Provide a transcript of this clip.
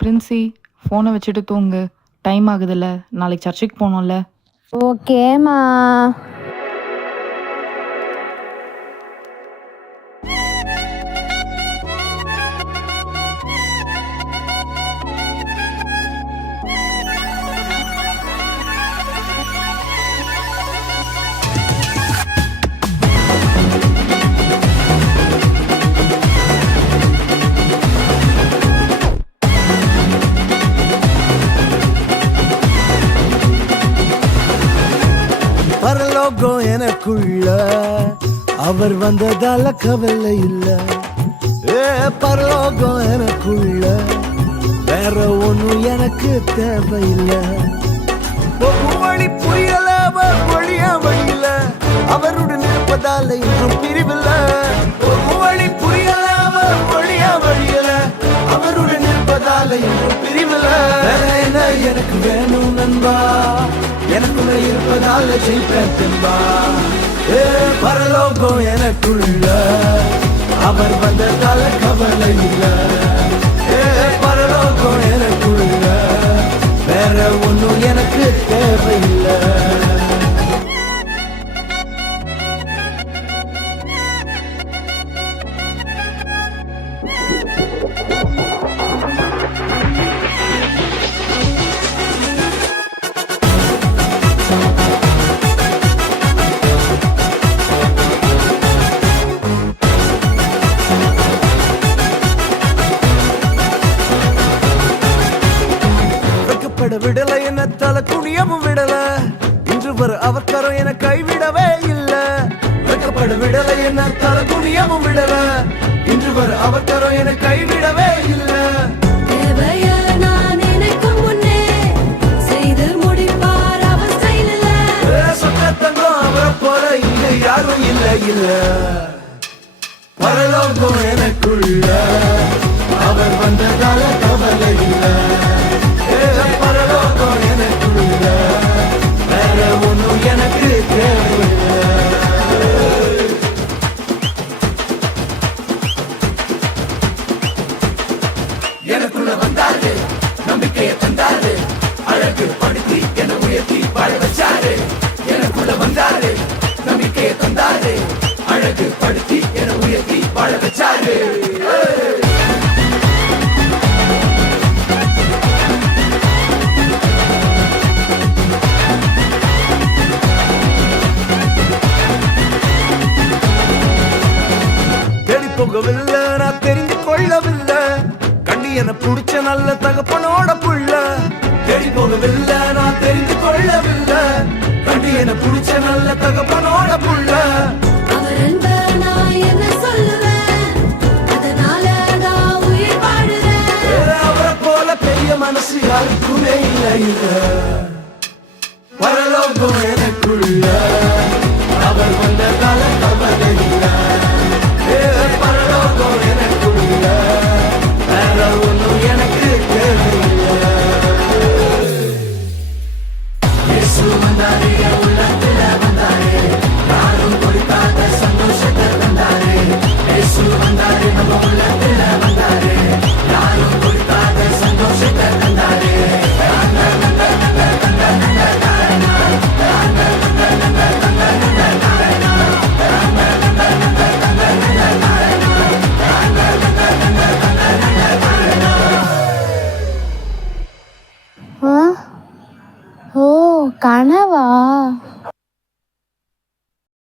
பிரின்சி, ஃபோனை வச்சுட்டு தூங்கு. டைம் ஆகுதுல்ல, நாளைக்கு சர்ச்சுக்கு போகணும்ல. ஓகேம்மா. பரலோகம் எனக்குள்ள அவர் வந்ததால கவலை இல்ல. பரலோகம் எனக்குள்ள வேற ஒண்ணும் எனக்கு தேவையில்லை. வழி புரியல, வழியா வழியில அவருடன் இருப்பதால இன்றும் பிரிவில்ல. வழி புரியல, வழியா வழியில அவருடன் இருப்பதால இன்றும் பிரிவில்ல. என்ன எனக்கு வேணும் நண்பா, எனக்குள்ள இருப்பதால ஜெயிப்பேன் தெம்பா. பரலோகம் எனக்குள்ள அவர் வந்ததால கவலை இல்ல. பரலோகம் எனக்குள்ள வேற ஒண்ணும் எனக்கு தேவையில்லை. விடல என்ன தலை குனியமும் விடல, இன்று வர அவர் கரம் என கைவிடவே இல்ல. வெட்கப்பட விடல என்ன தலை குனியமும் விடல, இன்று வர அவர் கரம் என கைவிடவே இல்ல. சொத்தங்கம் அவரை போல இங்க யாரும் இல்ல இல்ல. பரலோகம் எனக்குள்ள அவர் வந்ததால கவலை இல்ல. பரலோகம் எனக்குள்ள வேற ஒண்ணும் எனக்கு தேவையில்லை. எனக்குள்ள வந்தாரு, நம்பிக்கையை தந்தாரு, அழகு படுத்தி என உயர்த்தி வாழ வச்சாரு. எனக்குள்ள வந்தாரு, நம்பிக்கையை தந்தாரு, அழகு படுத்தி என உயர்த்தி வாழ வச்சாரு. போகவில்லை, நான் தெரிந்து கொள்ளவில்லை, கண்டி என புடிச்ச நல்ல தகப்பனோட புள்ள. தேடி போகவில்லை, நான் தெரிந்து கொள்ளவில்லை, கண்டி என புடிச்ச நல்ல தகப்பனோட புள்ள. அவரை போல பெரிய மனசு யாருக்குமே இல்லை இல்ல. பரலோகம் எனக்குள்ள அவர் வந்ததால கவலை இல்லை. பரலோகம் எனக்குள்ள வேற ஒண்ணும் எனக்கு தேவையில்லை. இயேசு வந்தாரே, உள்ளத்துல வந்தாரே, யாரும் கொடுக்காத சந்தோஷத்தை வந்தாரே. இயேசு வந்தாரே, நம்ம உள்ளத்துல வந்தாரே, யாரும் கொடுக்காத சந்தோஷத்தை வந்தாரே. ஓ, கனவா?